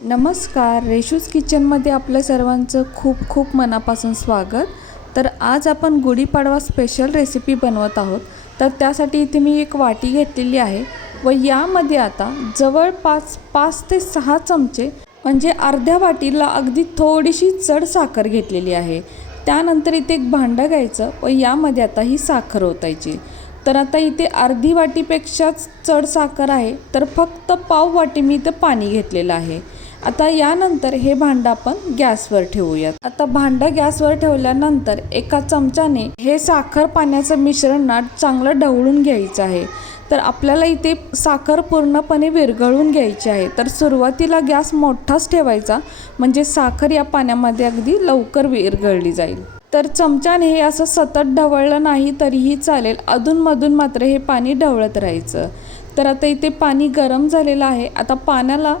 नमस्कार, रेशूज किचनमध्ये आपल्या सर्वांचं खूप खूप मनापासून स्वागत. तर आज आपण गुढीपाडवा स्पेशल रेसिपी बनवत आहोत. तर त्यासाठी इथे मी एक वाटी घेतलेली आहे व यामध्ये आता जवळपास 5 ते 6 चमचे म्हणजे अर्ध्या वाटीला अगदी थोडीशी चढ साखर घेतलेली आहे. त्यानंतर इथे एक भांडं घ्यायचं व यामध्ये आता ही साखर ओतायची. तर आता इथे अर्धी वाटीपेक्षा चढ साखर आहे, तर फक्त पाव वाटी मी इथं पाणी घेतलेलं आहे. आता यानंतर हे भांडं आपण गॅसवर ठेवूयात. आता भांडं गॅसवर ठेवल्यानंतर एका चमच्याने हे साखर पाण्याचं मिश्रण ना चांगलं ढवळून घ्यायचं आहे. तर आपल्याला इथे साखर पूर्णपणे विरघळून घ्यायची आहे. तर सुरुवातीला गॅस मोठाच ठेवायचा, म्हणजे साखर या पाण्यामध्ये अगदी लवकर विरघळली जाईल. तर चमच्याने हे असं सतत ढवळलं नाही तरीही चालेल, अधूनमधून मात्र हे पाणी ढवळत राहायचं. तर आता इथे पाणी गरम झालेलं आहे. आता पाण्याला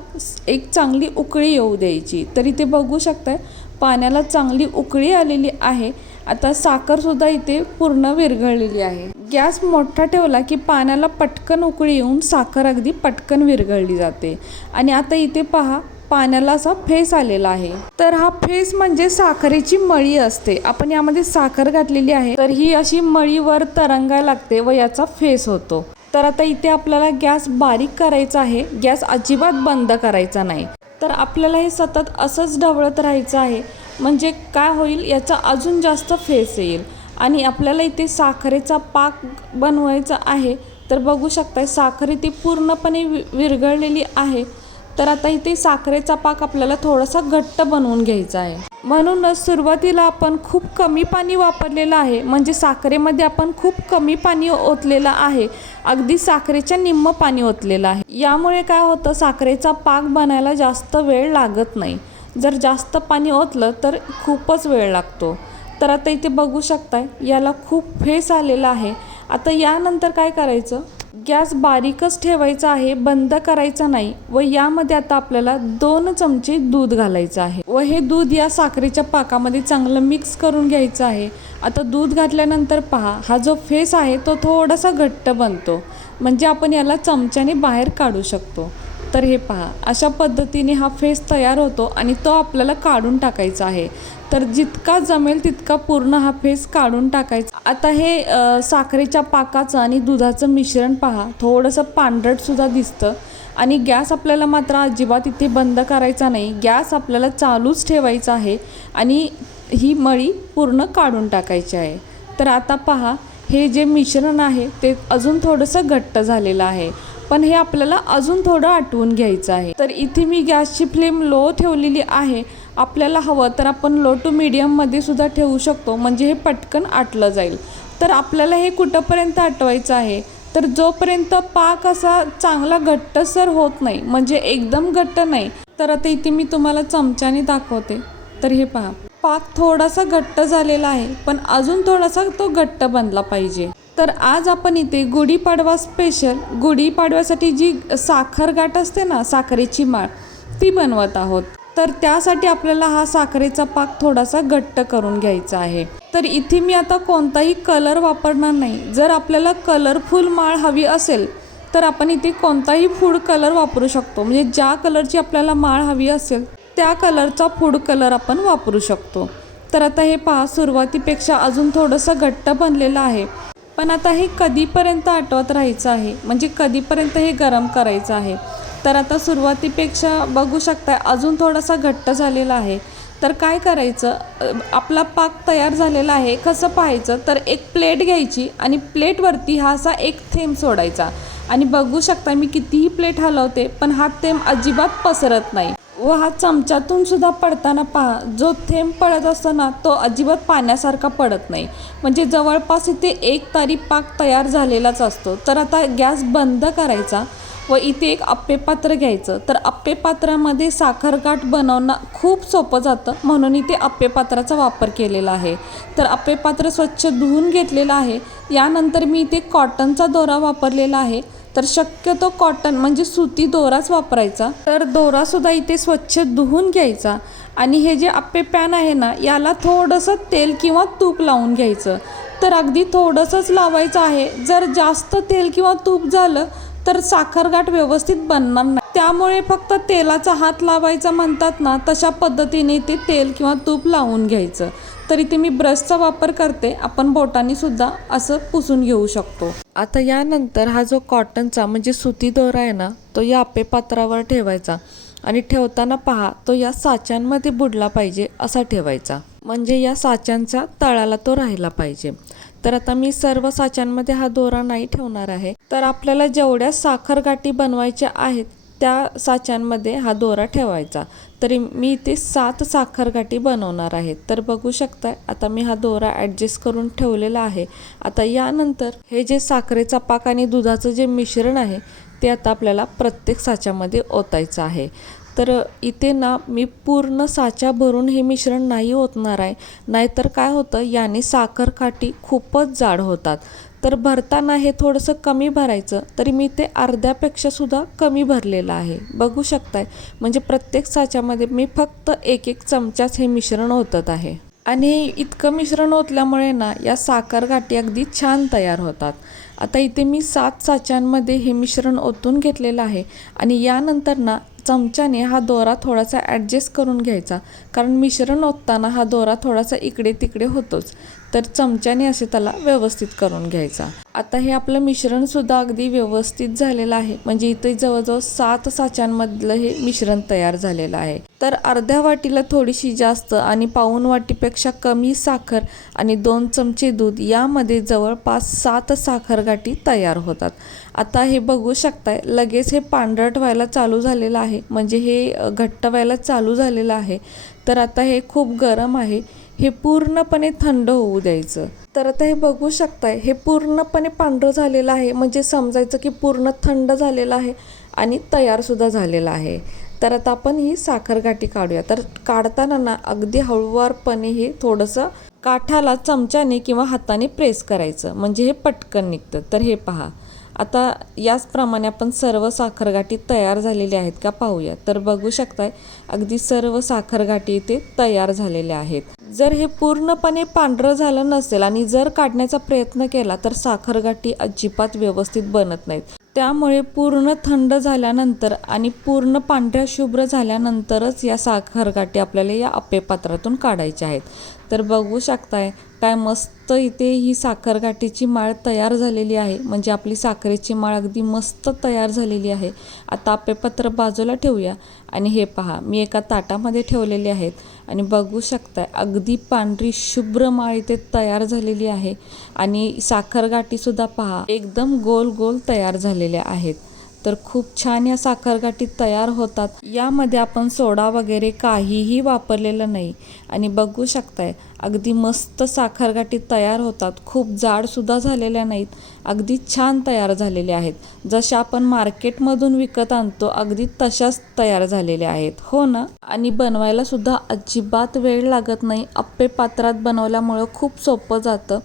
एक चांगली उकळी येऊ द्यायची. तर इथे बघू शकताय पाण्याला चांगली उकळी आलेली आहे. आता साखरसुद्धा इथे पूर्ण विरघळलेली आहे. गॅस मोठा ठेवला की पाण्याला पटकन उकळी येऊन साखर अगदी पटकन विरघळली जाते. आणि आता इथे पहा, पाण्याला असा फेस आलेला आहे. तर हा फेस म्हणजे साखरेची मळी असते. आपण यामध्ये साखर घातलेली आहे, तर ही अशी मळी वर तरंगायला लागते व याचा फेस होतो. तर आता इथे आपल्याला गॅस बारीक करायचा आहे, गॅस अजिबात बंद करायचा नाही. तर आपल्याला हे सतत असंच ढवळत राहायचं आहे, म्हणजे काय होईल, याचा अजून जास्त फेस येईल. आणि आपल्याला इथे साखरेचा पाक बनवायचा आहे. तर बघू शकताय साखर इथे पूर्णपणे विरघळलेली आहे. तर आता इथे साखरेचा पाक आपल्याला थोडासा घट्ट बनवून घ्यायचा आहे. म्हणूनच सुरुवातीला आपण खूप कमी पाणी वापरलेलं आहे, म्हणजे साखरेमध्ये आपण खूप कमी पाणी ओतलेलं आहे. अगदी साखरेच्या निम्म पाणी ओतलेलं आहे. यामुळे काय होतं, साखरेचा पाक बनायला जास्त वेळ लागत नाही. जर जास्त पाणी ओतलं तर खूपच वेळ लागतो. तर आता इथे बघू शकताय याला खूप फेस आलेला आहे. आता यानंतर काय करायचं, गॅस बारीकच ठेवायचा आहे, बंद करायचा नाही. व यामध्ये आता आपल्याला 2 चमचे दूध घालायचं आहे व हे दूध या साखरेच्या पाकामध्ये चांगलं मिक्स करून घ्यायचं आहे. आता दूध घातल्यानंतर पहा, हा जो फेस आहे तो थोडासा घट्ट बनतो, म्हणजे आपण याला चमच्याने बाहेर काढू शकतो. तर हे पहा, अशा पद्धतीने हा फेस तयार होतो आणि तो आपल्याला काढून टाकायचा आहे. तर जितका जमेल तितका पूर्ण हा फेस काढून टाकायचा. आता हे साखरेच्या पाकाचं आणि दुधाचं मिश्रण पहा, थोडंसं पांढरटसुद्धा दिसतं. आणि गॅस आपल्याला मात्र अजिबात इथे बंद करायचा नाही, गॅस आपल्याला चालूच ठेवायचा आहे आणि ही मळी पूर्ण काढून टाकायची आहे. तर आता पहा, हे जे मिश्रण आहे ते अजून थोडंसं घट्ट झालेलं आहे, पण हे आपल्याला अजून थोडं आटवून घ्यायचं आहे. तर इथे मी गॅसची फ्लेम लो ठेवलेली आहे. आपल्याला हवं तर आपण लो टू मीडियममध्ये सुद्धा ठेवू शकतो, म्हणजे हे पटकन आटलं जाईल. तर आपल्याला हे कुठंपर्यंत आटवायचं आहे, तर जोपर्यंत पाक असा चांगला घट्टसर होत नाही, म्हणजे एकदम घट्ट नाही. तर आता इथे मी तुम्हाला चमच्याने दाखवते. तर हे पहा, पाक थोडासा घट्ट झालेला आहे, पण अजून थोडासा तो घट्ट बनला पाहिजे. तर आज आपण इथे गुढीपाडवा स्पेशल, गुढीपाडव्यासाठी जी साखर गाठ असते ना, साखरेची माळ, ती बनवत आहोत. तर त्यासाठी आपल्याला हा साखरेचा पाक थोडासा घट्ट करून घ्यायचा आहे. तर इथे मी आता कोणताही कलर वापरणार नाही. जर आपल्याला कलरफुल माळ हवी असेल तर आपण इथे कोणताही फूड कलर वापरू शकतो, म्हणजे ज्या कलरची आपल्याला माळ हवी असेल त्या कलरचा फूड कलर आपण वापरू शकतो. तर आता हे पहा, सुरुवातीपेक्षा अजून थोडंसं घट्ट बनलेलं आहे, पण आता हे कधीपर्यंत आटवत राहायचं आहे, म्हणजे कधीपर्यंत हे गरम करायचं आहे. तर आता सुरुवातीपेक्षा बघू शकता अजून थोडासा घट्ट झालेला आहे. तर काय करायचं, आपला पाक तयार झालेला आहे कसं पाहायचं, तर एक प्लेट घ्यायची आणि प्लेटवरती हा असा एक थेंब सोडायचा. आणि बघू शकता मी कितीही प्लेट हलवते पण हा थेंब अजिबात पसरत नाही. व हा चमच्यातून सुद्धा पडताना पहा, जो थेंब पडत असतो ना तो अजिबात पाण्यासारखा पडत नाही, म्हणजे जवळपास इथे एक तारी पाक तयार झालेलाच असतो. तर आता गॅस बंद करायचा व इथे एक आप्पेपात्र घ्यायचं. तर आप्पेपात्रामध्ये साखरगाठ बनवणं खूप सोपं जातं, म्हणून इथे आप्पेपात्राचा वापर केलेला आहे. तर आप्पेपात्र स्वच्छ धुवून घेतलेलं आहे. यानंतर मी इथे कॉटनचा दोरा वापरलेला आहे. तर शक्यतो कॉटन म्हणजे सुती दोराच वापरायचा. तर दोरासुद्धा इथे स्वच्छ धुवून घ्यायचा. आणि हे जे आप्पे पॅन आहे ना, याला थोडंसं तेल किंवा तूप लावून घ्यायचं. तर अगदी थोडंसंच लावायचं आहे. जर जास्त तेल किंवा तूप झालं तर साखरगाठ व्यवस्थित बनणार नाही. त्यामुळे फक्त तेलाचा हात लावायचा म्हणतात ना, तशा पद्धतीने ते तेल किंवा तूप लावून घ्यायचं. तर इथे मी ब्रशचा वापर करते, आपण बोटांनी सुद्धा असं पुसून घेऊ शकतो. आता यानंतर हा जो कॉटनचा म्हणजे सुती दोरा आहे ना, तो या आप्पे पात्रावर ठेवायचा आणि ठेवताना पहा तो या साच्यांमध्ये बुडला पाहिजे असा ठेवायचा, म्हणजे या साच्यांच्या तळाला तो राहिला पाहिजे. तर आता मी सर्व साच्यांमध्ये हा दोरा नाही ठेवणार आहे. तर आपल्याला जेवढ्या साखर गाठी बनवायच्या आहेत त्या साच्यांमध्ये हा दोरा ठेवायचा. तरी मी इथे 7 साखर गाठी बनवणार आहे. तर बघू शकता आता मी हा दोरा ॲडजस्ट करून ठेवलेला आहे. आता यानंतर हे जे साखरेचा पाक आणि दुधाचं जे मिश्रण आहे ते आता आपल्याला प्रत्येक साच्यामध्ये ओतायचं आहे. तर इथे ना मी पूर्ण साचा भरून हे मिश्रण नाही ओतणार आहे, नाहीतर काय होतं याने साखर काठी खूपच जाड होतात. तर भरताना हे थोडंसं कमी भरायचं. तरी मी ते अर्ध्यापेक्षा सुद्धा कमी भरलेलं आहे, बघू शकताय. म्हणजे प्रत्येक साच्यामध्ये मी फक्त 1-1 चमचाच हे मिश्रण ओतत आहे. आणि इतकं मिश्रण ओतल्यामुळे ना या साखर गाठी अगदी छान तयार होतात. आता इथे मी 7 साच्यांमध्ये हे मिश्रण ओतून घेतलेलं आहे आणि यानंतर ना चमच्याने हा दोरा थोडासा ॲडजस्ट करून घ्यायचा, कारण मिश्रण ओतताना हा दोरा थोडासा इकडे तिकडे होतोच. तर चमच्याने असे त्याला व्यवस्थित करून घ्यायचा. आता हे आपलं मिश्रणसुद्धा अगदी व्यवस्थित झालेलं आहे. म्हणजे इथे जवळजवळ 7 साच्यांमधलं हे मिश्रण तयार झालेलं आहे. तर अर्ध्या वाटीला थोडीशी जास्त आणि पाऊण वाटीपेक्षा कमी साखर आणि 2 चमचे दूध यामध्ये जवळपास 7 साखर गाठी तयार होतात. आता हे बघू शकताय लगेच हे पांढरट व्हायला चालू झालेलं आहे, म्हणजे हे घट्ट व्हायला चालू झालेलं आहे. तर आता हे खूप गरम आहे, हे पूर्णपणे थंड होऊ द्यायचं. तर आता हे बघू शकताय हे पूर्णपणे पांढरं झालेलं आहे, म्हणजे समजायचं की पूर्ण थंड झालेलं आहे आणि तयारसुद्धा झालेलं आहे. तर आता आपण ही साखर गाठी काढूया. तर काढताना ना अगदी हळूवारपणे हे थोडंसं काठाला चमच्याने किंवा हाताने प्रेस करायचं, म्हणजे हे पटकन निघतं. तर हे पहा आता याचप्रमाणे आपण सर्व साखर गाठी तयार झालेल्या आहेत का पाहूया. तर बघू शकताय अगदी सर्व साखर गाठी इथे तयार झालेल्या आहेत. जर हे पूर्णपणे पांढरं झालं नसेल आणि जर काढण्याचा प्रयत्न केला तर साखर गाठी अजिबात व्यवस्थित बनत नाहीत. त्यामुळे पूर्ण थंड झाल्यानंतर आणि पूर्ण पांढऱ्या शुभ्र झाल्यानंतरच या साखर गाठी आपल्याला या आप्पे पात्रातून काढायच्या आहेत. तर बघू शकताय काय मस्त इथे ही साखर गाठीची माळ तयार झालेली आहे, म्हणजे आपली साखरेची माळ अगदी मस्त तयार झालेली आहे. आता आप्पे पात्र बाजूला ठेवूया आणि हे पहा मी एका ताटामध्ये ठेवलेले आहेत आणि बघू शकताय अगदी पांढरी शुभ्र माळ इथे तयार झालेली आहे आणि साखर गाठीसुद्धा पहा एकदम गोल गोल तयार झालेल्या आहेत. तर खूप छान या साखर गाठी तयार होतात. यामध्ये आपण सोडा वगैरे काहीही वापरलेलं नाही आणि बघू शकताय अगदी मस्त साखर गाठी तयार होतात. खूप जाडसुद्धा झालेल्या नाहीत, अगदी छान तयार झालेल्या आहेत. जशा आपण मार्केटमधून विकत आणतो अगदी तशाच तयार झालेल्या आहेत, हो ना. आणि बनवायला सुद्धा अजिबात वेळ लागत नाही. आप्पे पात्रात बनवल्यामुळं खूप सोपं जातं.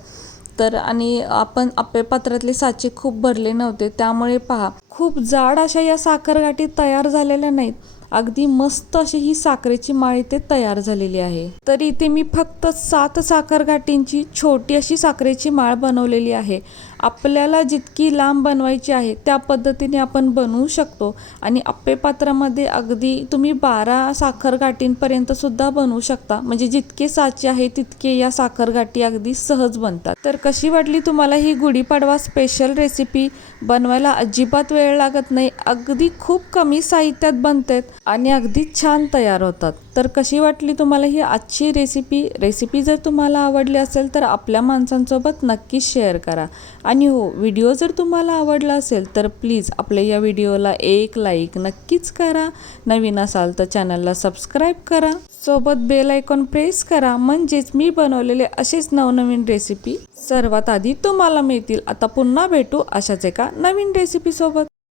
तर आणि आपण आप्पे पात्रातले साचे खूप भरले नव्हते, त्यामुळे पहा खूप जाड अशा या साखर गाठी तयार झालेल्या नाहीत. अगदी मस्त अशी ही साखरेची माळ इथे तयार झालेली आहे. तर इथे मी फक्त 7 साखर गाठींची छोटी अशी साखरेची माळ बनवलेली आहे. आपल्याला जितकी लांब बनवायची आहे त्या पद्धतीने आपण बनवू शकतो आणि आप्पे पात्रामध्ये अगदी तुम्ही 12 साखर गाठींपर्यंत सुद्धा बनवू शकता. म्हणजे जितके साचे आहे तितके या साखर गाठी अगदी सहज बनतात. तर कशी वाटली तुम्हाला ही गुढीपाडवा स्पेशल रेसिपी? बनवायला अजिबात वेळ लागत नाही, अगदी खूप कमी साहित्यात बनतात आणि अगदी छान तयार होतात. तर कशी वाटली तुम्हाला ही आजची रेसिपी जर तुम्हाला आवडली असेल तर आपल्या माणसांसोबत नक्कीच शेअर करा. आणि हो, व्हिडिओ जर तुम्हाला आवडला असेल तर प्लीज आपल्या या व्हिडिओला एक लाईक नक्कीच करा. नवीन असाल तर चॅनलला सबस्क्राईब करा, सोबत बेल आयकॉन प्रेस करा, म्हणजेच मी बनवलेले असेच नवनवीन रेसिपी सर्वात आधी तुम्हाला मिळतील. आता पुन्हा भेटू अशाच एका नवीन रेसिपी सोबत.